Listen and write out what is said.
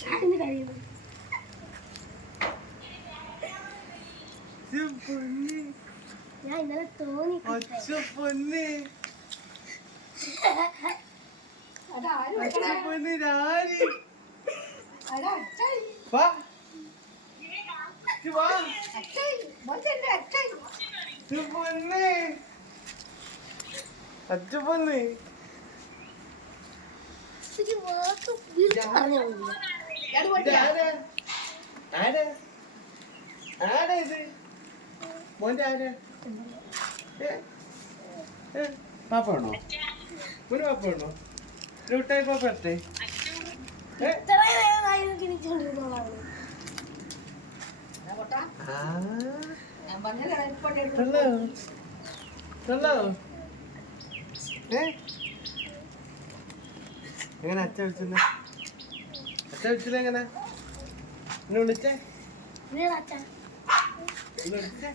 ഞാൻ ഇന്നലെ തോന്നി പാപ്പാണോ ഒരു പാപ്പാണോ ലൂട്ടായി പാപ്പട്ടെ എങ്ങനെ അച്ഛ വിളിച്ചെന്ന് അച്ഛ വിളിച്ചില്ല എങ്ങനെ എന്നെ വിളിച്ചേ വിളിച്ചേ